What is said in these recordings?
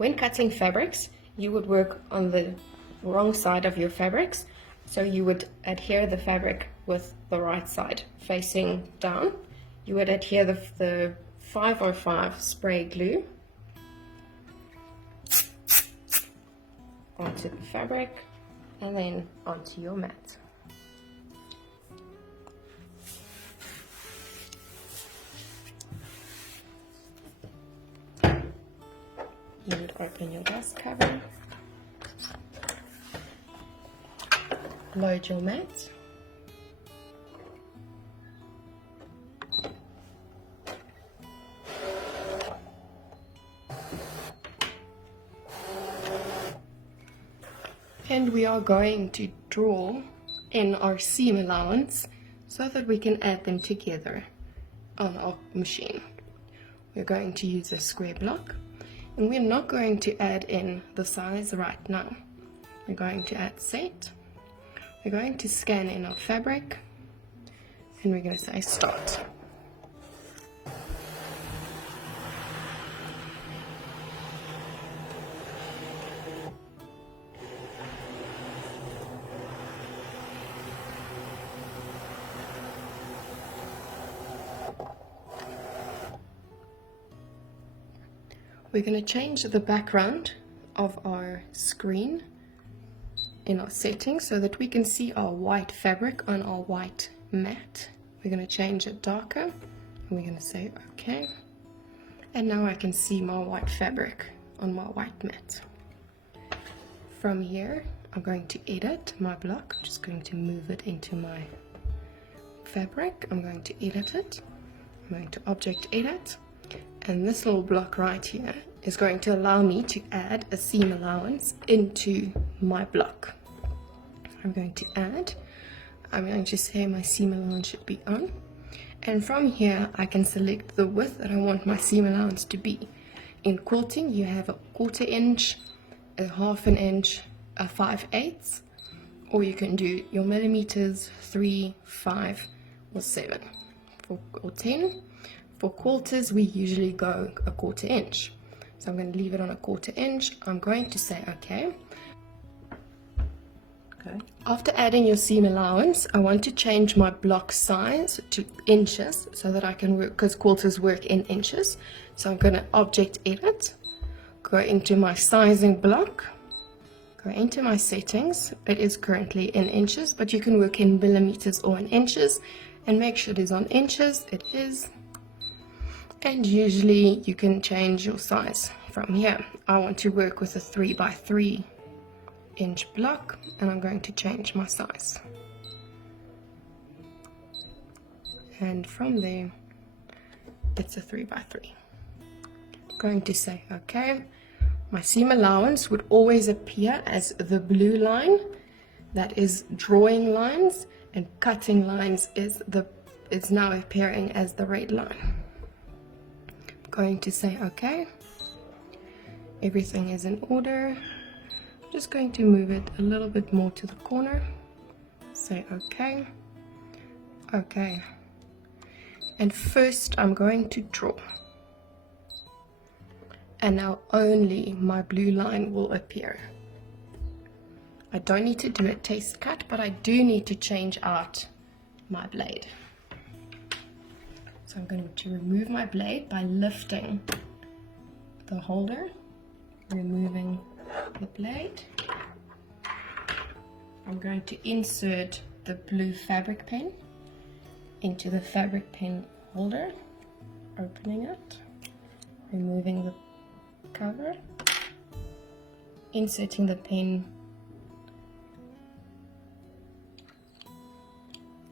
when cutting fabrics, you would work on the wrong side of your fabrics. So you would adhere the fabric with the right side facing down. You would adhere the 505 spray glue onto the fabric and then onto your mat. You would open your dust cover, load your mat, and we are going to draw in our seam allowance so that we can add them together on our machine. We're going to use a square block, and we're not going to add in the size right now. We're going to add set. We're going to scan in our fabric, and we're going to say start. We're going to change the background of our screen in our settings so that we can see our white fabric on our white mat. We're going to change it darker, and we're going to say OK. And now I can see my white fabric on my white mat. From here, I'm going to edit my block. I'm just going to move it into my fabric. I'm going to edit it. I'm going to object edit. And this little block right here is going to allow me to add a seam allowance into my block. I'm going to add, I'm going to say my seam allowance should be on, and from here I can select the width that I want my seam allowance to be. In quilting you have a 1/4 inch, a 1/2 inch, a 5/8, or you can do your millimeters, 3, 5 or 7 or 10. For quilters, we usually go a 1/4 inch. So I'm going to leave it on a 1/4 inch. I'm going to say OK. After adding your seam allowance, I want to change my block size to inches so that I can work, because quilters work in inches. So I'm going to object edit, go into my sizing block, go into my settings. It is currently in inches, but you can work in millimeters or in inches, and make sure it is on inches. It is. And usually you can change your size from here. I want to work with a 3 by 3 inch block, and I'm going to change my size. And from there, it's a 3 by 3. I'm going to say OK. My seam allowance would always appear as the blue line. That is drawing lines, and cutting lines is now appearing as the red line. Going to say OK. Everything is in order. I'm just going to move it a little bit more to the corner. Say OK. OK. And first I'm going to draw. And now only my blue line will appear. I don't need to do a test cut, but I do need to change out my blade. So I'm going to remove my blade by lifting the holder, removing the blade. I'm going to insert the blue fabric pen into the fabric pen holder, opening it, removing the cover, inserting the pen,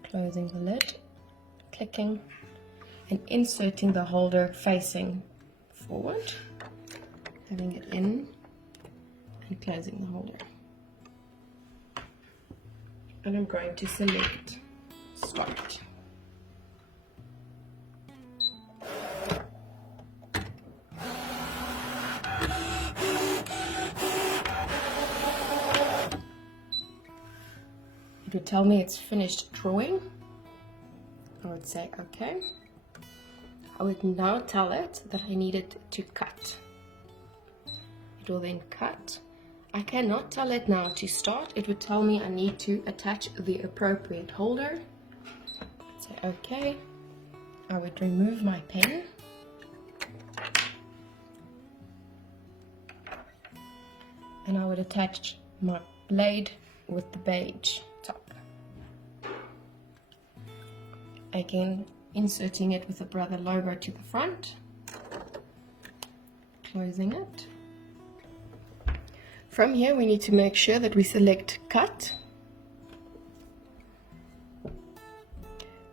closing the lid, clicking, and inserting the holder facing forward, having it in and closing the holder. And I'm going to select start. It would tell me it's finished drawing. I would say OK. I would now tell it that I needed to cut. It it will then cut. I cannot tell it now to start. It would tell me I need to attach the appropriate holder. Say okay. I would remove my pen. And I would attach my blade with the beige top. Again, inserting it with the Brother logo to the front. Closing it. From here we need to make sure that we select cut.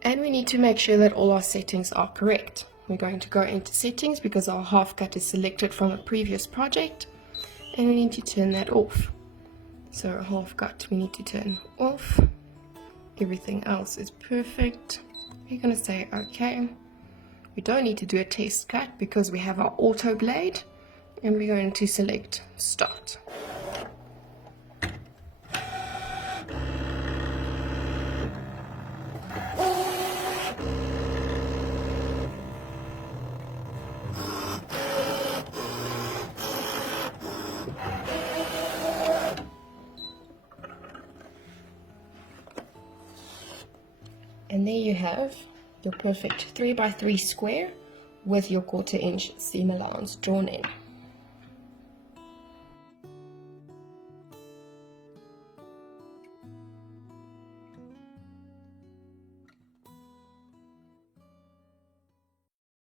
And we need to make sure that all our settings are correct. We're going to go into settings because our half cut is selected from a previous project. And we need to turn that off. So a half cut we need to turn off. Everything else is perfect. We're going to say okay. We don't need to do a test cut because we have our auto blade. And we're going to select start. And there you have your perfect 3x3 square with your 1/4 inch seam allowance drawn in.